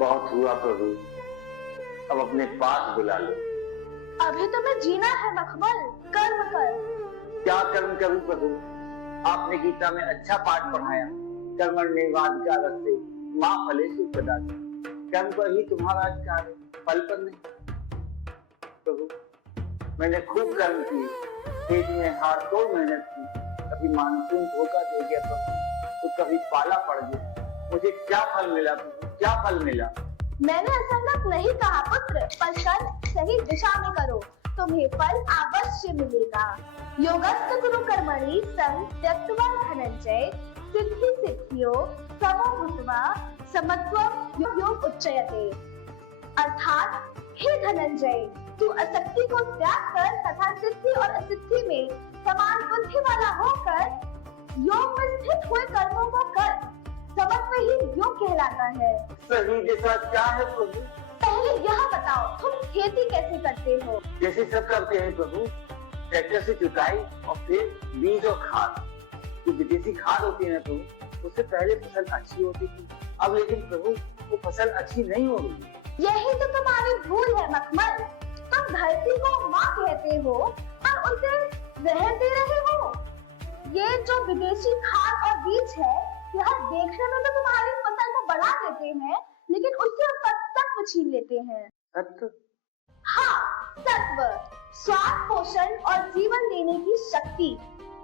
बहुत हुआ प्रभु, अब अपने पास बुला लो। अभी तुम्हें जीना है मखमल, कर्म कर। क्या कर्म करूं प्रभु? आपने गीता में अच्छा पाठ पढ़ाया, कर्मण्येवाधिकारस्ते मा फलेषु कदाचन। कर्म पर ही तुम्हारा अधिकार है, फल पर नहीं। प्रभु, मैंने खूब कर्म किए, खेत में हार्डकोर मेहनत की, कभी मानसून धोखा दे गया प्रभु, तो कभी पाला पड़ गया। मुझे क्या फल मिला प्रभु, क्या फल मिला? मैंने असंगत नहीं कहा पुत्र, पर कर्म सही दिशा में करो, तुम्हें फल अवश्य मिलेगा। योगस्थ कुरु कर्मणि सं त्यक्त्वा धनंजय सिद्धि सिद्धियो समो भूत्वा समत्वं योग उच्यते। अर्थात हे धनंजय, तू असक्ति को त्याग कर तथा सिद्धि और असिद्धि में समान बुद्धि वाला होकर योग में स्थित हुए कर्मों को कर, समत्व ही योग कहलाता है। सही दिशा क्या है प्रभु? पहले यह बताओ, तुम खेती कैसे करते हो? जैसे सब करते हैं प्रभु, ट्रैक्टर से जुताई और फिर बीज और खाद। जो विदेशी खाद होती है प्रभु, उससे पहले फसल अच्छी होती थी, अब लेकिन प्रभु वो फसल अच्छी नहीं हो रही। यही तो तुम्हारी भूल है मखमल, तुम धरती को माँ कहते हो और उसे जहर दे रहे हो। ये जो विदेशी खाद और बीज है, यह देखने में तो तुम्हारी फसल को बढ़ा देते हैं, लेकिन उससे उसका तत्व छीन लेते हैं। तत्व? हाँ, तत्व, स्वाद, पोषण और जीवन देने की शक्ति।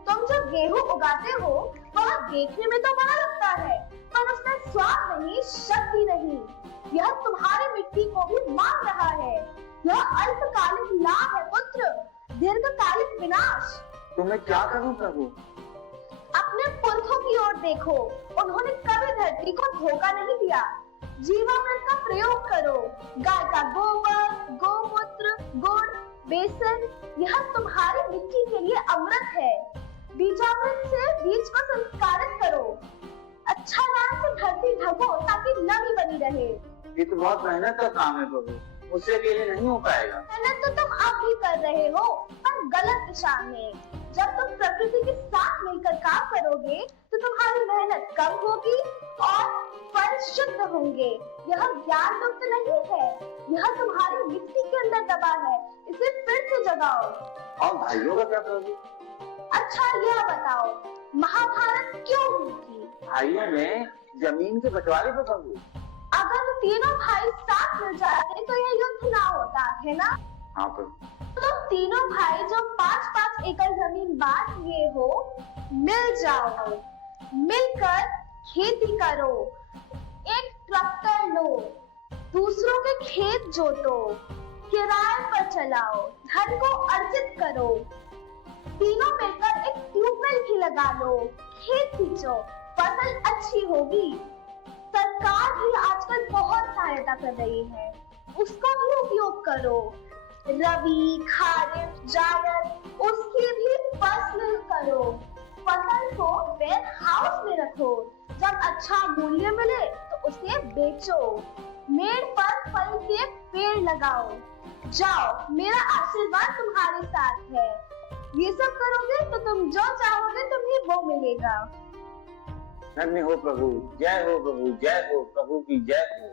तुम जो गेहूं उगाते हो, वह देखने में तो बड़ा लगता है, पर उसमें स्वाद नहीं, शक्ति नहीं। यह तुम्हारी मिट्टी को भी मार रहा है। यह अल्पकालिक लाभ है पुत्र, दीर्घकालिक विनाश। तो मैं क्या करूं प्रभु? अपने पुरखों की ओर देखो, उन्होंने कभी धरती को धोखा नहीं दिया। जीवामृत का प्रयोग करो, गाय का गोबर, गोमूत्र, गुड़, बेसन, यह तुम्हारी मिट्टी के लिए अमृत है। बीजामृत से बीज को संस्कारित करो, अच्छा दान से धरती ढको ताकि नमी बनी रहे। ये तो बहुत मेहनत का काम है प्रभु, मुझसे अकेले नहीं हो पाएगा। मेहनत तो तुम अब भी कर रहे हो, पर गलत दिशा में। जब तुम प्रकृति के साथ मिलकर काम करोगे, तो तुम्हारी मेहनत कम होगी और फल शुद्ध होंगे। यह ज्ञान मुक्त नहीं है, यह तुम्हारी मिट्टी के अंदर दबा है, इसे फिर से जगाओ। और भाइयों का क्या प्रभु? अच्छा यह बताओ, महाभारत क्यों हुई थी? भाइयों में जमीन के बंटवारे पर प्रभु। अगर तीनों भाई साथ मिल जाते तो यह युद्ध ना होता, है ना? हाँ प्रभु। तो तीनों भाई जो 5-5 एकड़ जमीन बांट लिए हो, मिल जाओ, मिलकर खेती करो, एक ट्रैक्टर लो, दूसरों के खेत जोतो, किराए पर चलाओ, धन को अर्जित करो, तीनों मिलकर एक ट्यूबवेल भी लगा लो, खेत सींचो, फसल अच्छी होगी। सरकार भी आजकल बहुत सहायता कर रही है, उसका भी उपयोग करो। रबी, खरीफ, जायद, उसकी भी फसल करो। फसल को वेयर हाउस में रखो, जब अच्छा मूल्य मिले तो उसे बेचो। मेड़ पर फल के पेड़ लगाओ। जाओ, मेरा आशीर्वाद तुम्हारे साथ है। ये सब करोगे तो तुम जो चाहोगे तुम्हें वो मिलेगा। धन्य हो प्रभु, जय हो प्रभु, जय हो प्रभु की जय हो।